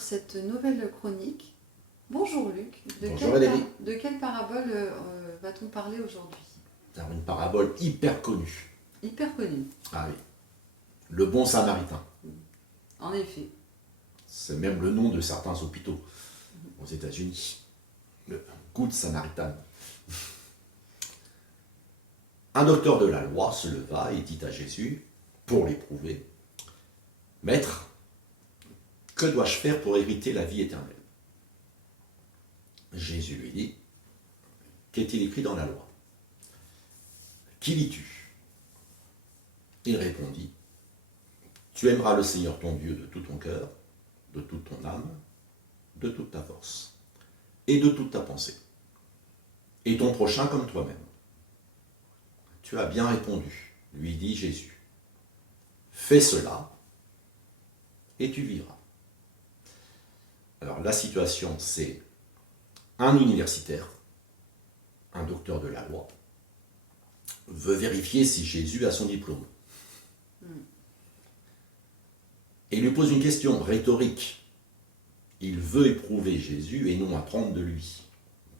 pour cette nouvelle chronique. Bonjour Luc, Bonjour Valérie. De quelle parabole va-t-on parler aujourd'hui? C'est une parabole hyper connue. Hyper connue. Ah oui. Le bon samaritain. En effet. C'est même le nom de certains hôpitaux aux États-Unis. Le Good Samaritan. Un docteur de la loi se leva et dit à Jésus, pour l'éprouver, « Maître, que dois-je faire pour hériter la vie éternelle ?» Jésus lui dit, « Qu'est-il écrit dans la loi? Qui lis-tu » Il répondit, « Tu aimeras le Seigneur ton Dieu de tout ton cœur, de toute ton âme, de toute ta force, et de toute ta pensée, et ton prochain comme toi-même. » Tu as bien répondu, lui dit Jésus. Fais cela, et tu vivras. Alors la situation, c'est un universitaire, un docteur de la loi, veut vérifier si Jésus a son diplôme. Et lui pose une question rhétorique. Il veut éprouver Jésus et non apprendre de lui.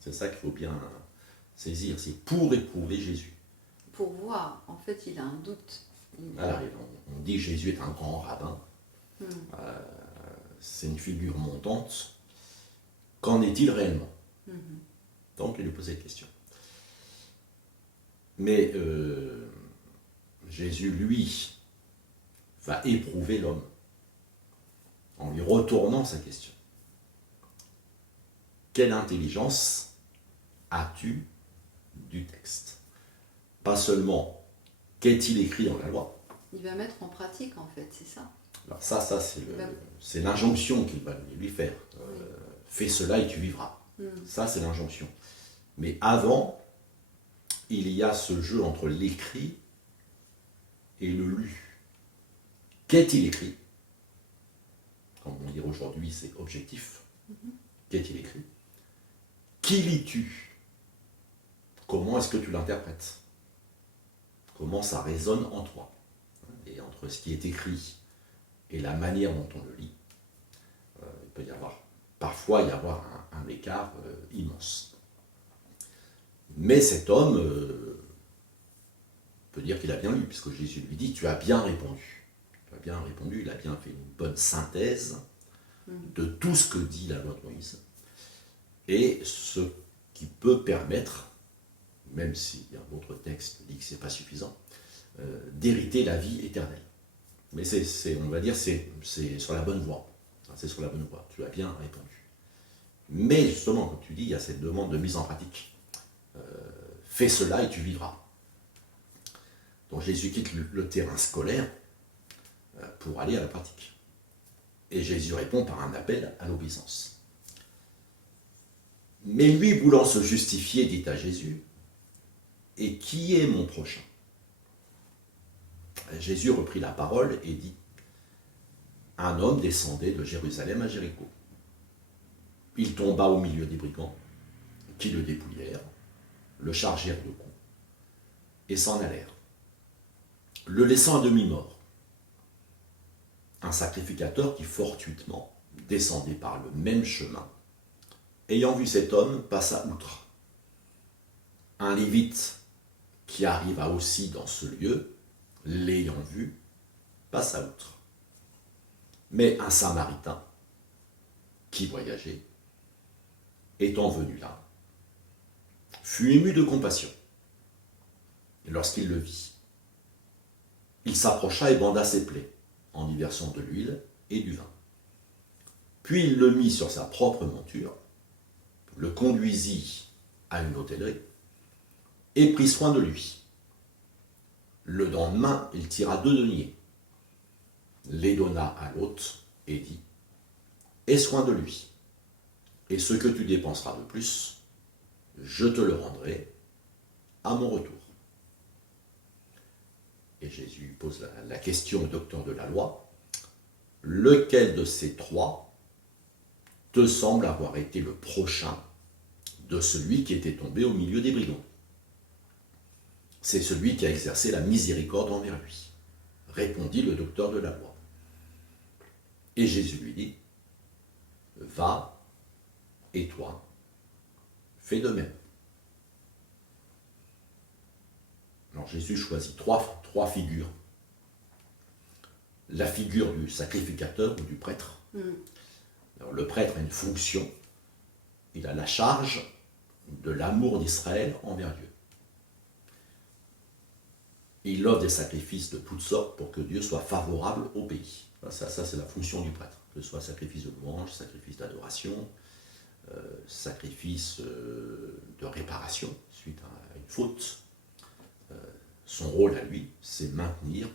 C'est ça qu'il faut bien saisir, c'est pour éprouver Jésus. Pour voir, en fait, il a un doute. Alors, on dit que Jésus est un grand rabbin. C'est une figure montante. Qu'en est-il réellement? Donc, il lui pose cette question. Mais Jésus, lui, va éprouver l'homme en lui retournant sa question. Quelle intelligence as-tu du texte? Pas seulement qu'est-il écrit dans la loi. Il va mettre en pratique, en fait, c'est ça. Alors ça c'est l'injonction qu'il va lui faire. Oui. Fais cela et tu vivras. Ça, c'est l'injonction. Mais avant, il y a ce jeu entre l'écrit et le lu. Qu'est-il écrit? Comme on dit aujourd'hui, c'est objectif. Qu'est-il écrit? Qui lis-tu? Comment est-ce que tu l'interprètes? Comment ça résonne en toi? Et entre ce qui est écrit et la manière dont on le lit, il peut y avoir parfois un écart immense. Mais cet homme peut dire qu'il a bien lu, puisque Jésus lui dit, tu as bien répondu. Tu as bien répondu, il a bien fait une bonne synthèse de tout ce que dit la loi de Moïse. Et ce qui peut permettre, même s'il y a d'autres textes qui disent que ce n'est pas suffisant, d'hériter la vie éternelle. Mais on va dire, c'est sur la bonne voie. C'est sur la bonne voie, tu as bien répondu. Mais justement, comme tu dis, il y a cette demande de mise en pratique. Fais cela et tu vivras. Donc Jésus quitte le terrain scolaire pour aller à la pratique. Et Jésus répond par un appel à l'obéissance. Mais lui, voulant se justifier, dit à Jésus, « Et qui est mon prochain ?» Jésus reprit la parole et dit, « Un homme descendait de Jérusalem à Jéricho. Il tomba au milieu des brigands, qui le dépouillèrent, le chargèrent de coups, et s'en allèrent, le laissant à demi-mort. Un sacrificateur qui fortuitement descendait par le même chemin, ayant vu cet homme, passa outre. Un lévite qui arriva aussi dans ce lieu, l'ayant vu, passa outre. Mais un samaritain qui voyageait, étant venu là, fut ému de compassion. Et lorsqu'il le vit, il s'approcha et banda ses plaies, en y versant de l'huile et du vin. Puis il le mit sur sa propre monture, le conduisit à une hôtellerie, et prit soin de lui. Le lendemain, il tira 2 deniers, les donna à l'hôte, et dit, « Aie soin de lui, et ce que tu dépenseras de plus, je te le rendrai à mon retour. » Et Jésus pose la question au docteur de la loi, « Lequel de ces 3 te semble avoir été le prochain de celui qui était tombé au milieu des brigands? C'est celui qui a exercé la miséricorde envers lui, » répondit le docteur de la loi. Et Jésus lui dit, va, et toi, fais de même. Alors Jésus choisit trois figures. La figure du sacrificateur ou du prêtre. Alors, le prêtre a une fonction, il a la charge de l'amour d'Israël envers Dieu. Il offre des sacrifices de toutes sortes pour que Dieu soit favorable au pays. Ça c'est la fonction du prêtre, que ce soit sacrifice de louange, sacrifice d'adoration, sacrifice de réparation suite à une faute. Son rôle à lui, c'est maintenir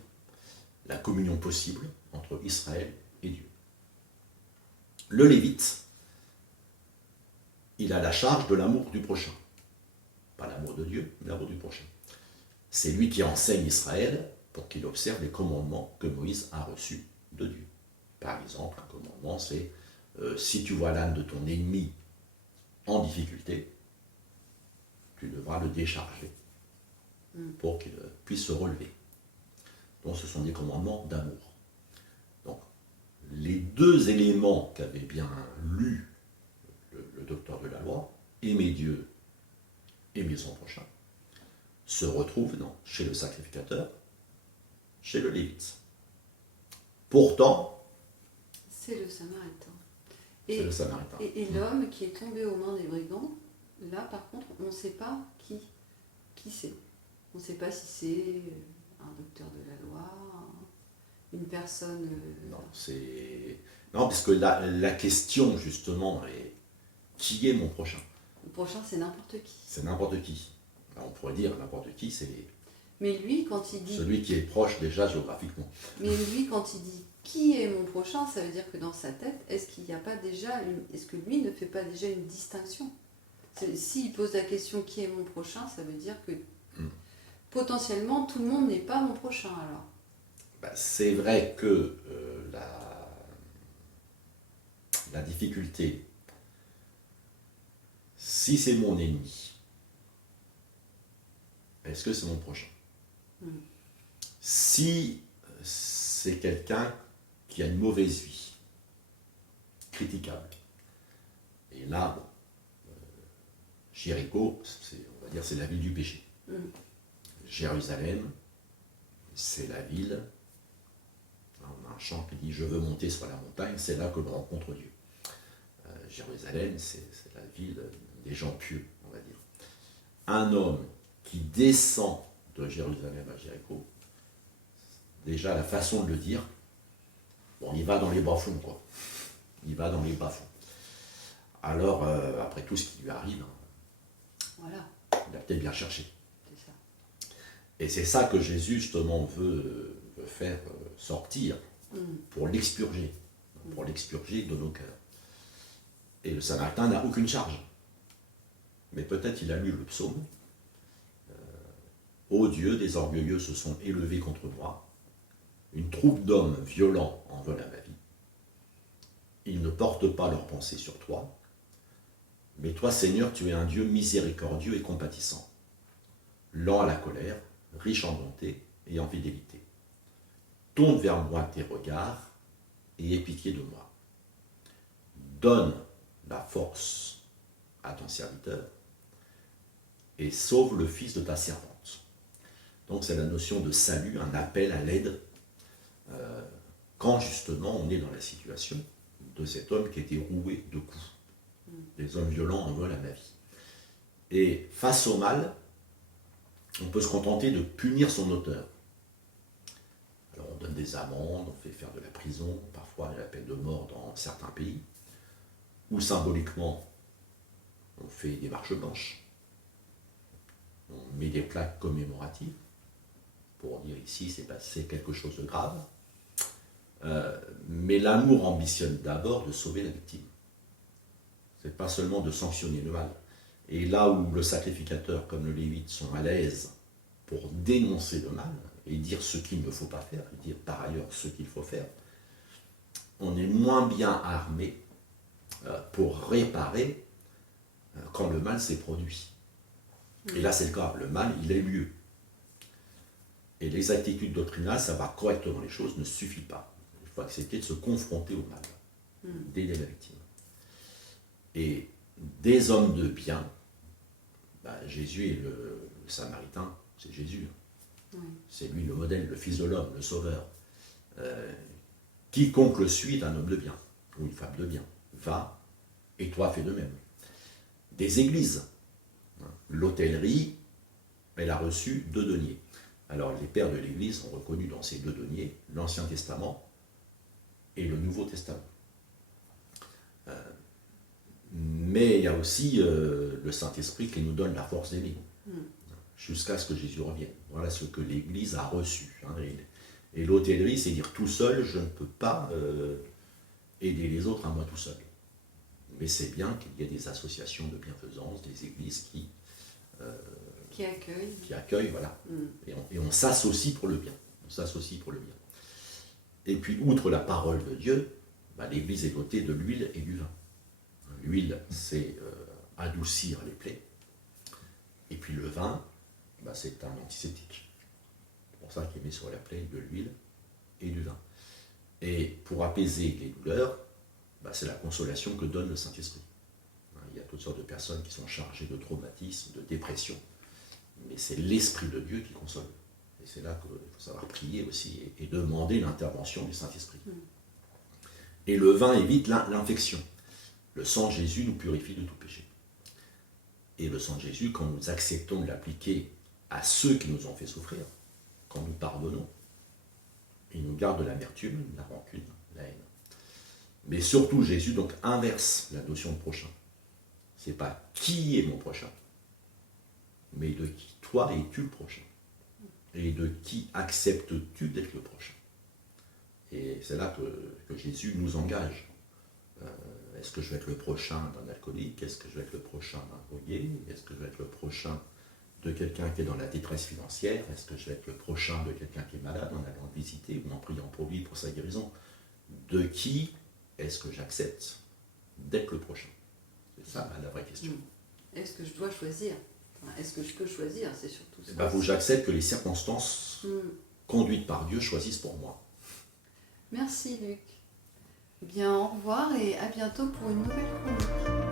la communion possible entre Israël et Dieu. Le Lévite, il a la charge de l'amour du prochain. Pas l'amour de Dieu, mais l'amour du prochain. C'est lui qui enseigne Israël pour qu'il observe les commandements que Moïse a reçus de Dieu. Par exemple, un commandement, c'est si tu vois l'âne de ton ennemi en difficulté, tu devras le décharger pour qu'il puisse se relever. Donc ce sont des commandements d'amour. Donc les deux éléments qu'avait bien lu le docteur de la loi, aimer Dieu, aimer son prochain, se retrouvent chez le sacrificateur, chez le Lévite. Pourtant, c'est le Samaritain. C'est le Samaritain. Et l'homme qui est tombé aux mains des brigands, là par contre, on ne sait pas qui c'est. On ne sait pas si c'est un docteur de la loi, une personne... Non, parce que la question, justement, est qui est mon prochain? Le prochain, c'est n'importe qui. C'est n'importe qui. Alors, on pourrait dire n'importe qui, c'est Mais lui, quand il dit... celui qui est proche déjà géographiquement. Mais lui, quand il dit qui est mon prochain, ça veut dire que dans sa tête, est-ce qu'il n'y a pas déjà est-ce que lui ne fait pas déjà une distinction? S'il pose la question qui est mon prochain, ça veut dire que potentiellement tout le monde n'est pas mon prochain alors. C'est vrai que la difficulté, si c'est mon ennemi, est-ce que c'est mon prochain? Si c'est quelqu'un qui a une mauvaise vie, critiquable, et là, Jéricho, on va dire c'est la ville du péché. Jérusalem, c'est la ville, on a un chant qui dit « Je veux monter sur la montagne », c'est là que l'on rencontre Dieu. Jérusalem, c'est la ville des gens pieux, on va dire. Un homme qui descend de Jérusalem à Jéricho, déjà la façon de le dire, bon, il va dans les bas-fonds, quoi. Il va dans les bas-fonds. Alors, après tout ce qui lui arrive, voilà. Il a peut-être bien cherché. C'est ça. Et c'est ça que Jésus, justement, veut faire sortir pour l'expurger de nos cœurs. Et le Samaritain n'a aucune charge. Mais peut-être il a lu le psaume. Ô Dieu, des orgueilleux se sont élevés contre moi. Une troupe d'hommes violents en veulent à ma vie. Ils ne portent pas leurs pensées sur toi. Mais toi, Seigneur, tu es un Dieu miséricordieux et compatissant, lent à la colère, riche en bonté et en fidélité. Tourne vers moi tes regards et aie pitié de moi. Donne la force à ton serviteur et sauve le fils de ta servante. Donc c'est la notion de salut, un appel à l'aide, quand justement on est dans la situation de cet homme qui a été roué de coups. Les hommes violents en veulent à ma vie. Et face au mal, on peut se contenter de punir son auteur. Alors on donne des amendes, on fait faire de la prison, parfois la peine de mort dans certains pays, ou symboliquement, on fait des marches blanches, on met des plaques commémoratives pour dire ici c'est passé quelque chose de grave. Mais l'amour ambitionne d'abord de sauver la victime. C'est pas seulement de sanctionner le mal. Et là où le sacrificateur comme le Lévite sont à l'aise pour dénoncer le mal et dire ce qu'il ne faut pas faire, et dire par ailleurs ce qu'il faut faire, on est moins bien armé pour réparer quand le mal s'est produit. Et là c'est le cas, le mal il est lieu. Et les attitudes doctrinales, savoir correctement les choses ne suffit pas. Il faut accepter de se confronter au mal, d'aider la victime. Et des hommes de bien, Jésus est le Samaritain, c'est Jésus. Oui. C'est lui le modèle, le Fils de l'homme, le Sauveur. Quiconque le suit est un homme de bien, ou une femme de bien. Va, et toi fais de même. Des églises. L'hôtellerie, elle a reçu 2 deniers. Alors les pères de l'Église ont reconnu dans ces 2 deniers l'Ancien Testament et le Nouveau Testament. Mais il y a aussi le Saint-Esprit qui nous donne la force d'aimer, jusqu'à ce que Jésus revienne. Voilà ce que l'Église a reçu. Et l'hôtellerie, c'est dire tout seul, je ne peux pas aider les autres à moi tout seul. Mais c'est bien qu'il y ait des associations de bienfaisance, des églises qui accueillent, voilà. Et on s'associe pour le bien. On s'associe pour le bien. Et puis, outre la parole de Dieu, l'Église est dotée de l'huile et du vin. L'huile, c'est adoucir les plaies. Et puis le vin, c'est un antiseptique. C'est pour ça qu'il met sur la plaie de l'huile et du vin. Et pour apaiser les douleurs, c'est la consolation que donne le Saint-Esprit. Il y a toutes sortes de personnes qui sont chargées de traumatismes, de dépression, mais c'est l'Esprit de Dieu qui console. Et c'est là qu'il faut savoir prier aussi et demander l'intervention du Saint-Esprit. Et le vin évite l'infection. Le sang de Jésus nous purifie de tout péché. Et le sang de Jésus, quand nous acceptons de l'appliquer à ceux qui nous ont fait souffrir, quand nous pardonnons, il nous garde de l'amertume, la rancune, la haine. Mais surtout, Jésus donc inverse la notion de prochain. Ce n'est pas qui est mon prochain, mais de qui toi es-tu le prochain. Et de qui acceptes-tu d'être le prochain. Et c'est là que Jésus nous engage. Est-ce que je vais être le prochain d'un alcoolique? Est-ce que je vais être le prochain d'un drogué? Est-ce que je vais être le prochain de quelqu'un qui est dans la détresse financière? Est-ce que je vais être le prochain de quelqu'un qui est malade en allant le visiter ou en priant pour lui, pour sa guérison? De qui est-ce que j'accepte d'être le prochain? C'est ça la vraie question. Est-ce que je dois choisir? Est-ce que je peux choisir? C'est surtout ça. Il faut que j'accepte que les circonstances conduites par Dieu choisissent pour moi. Merci Luc. Eh bien, au revoir et à bientôt pour une nouvelle chronique.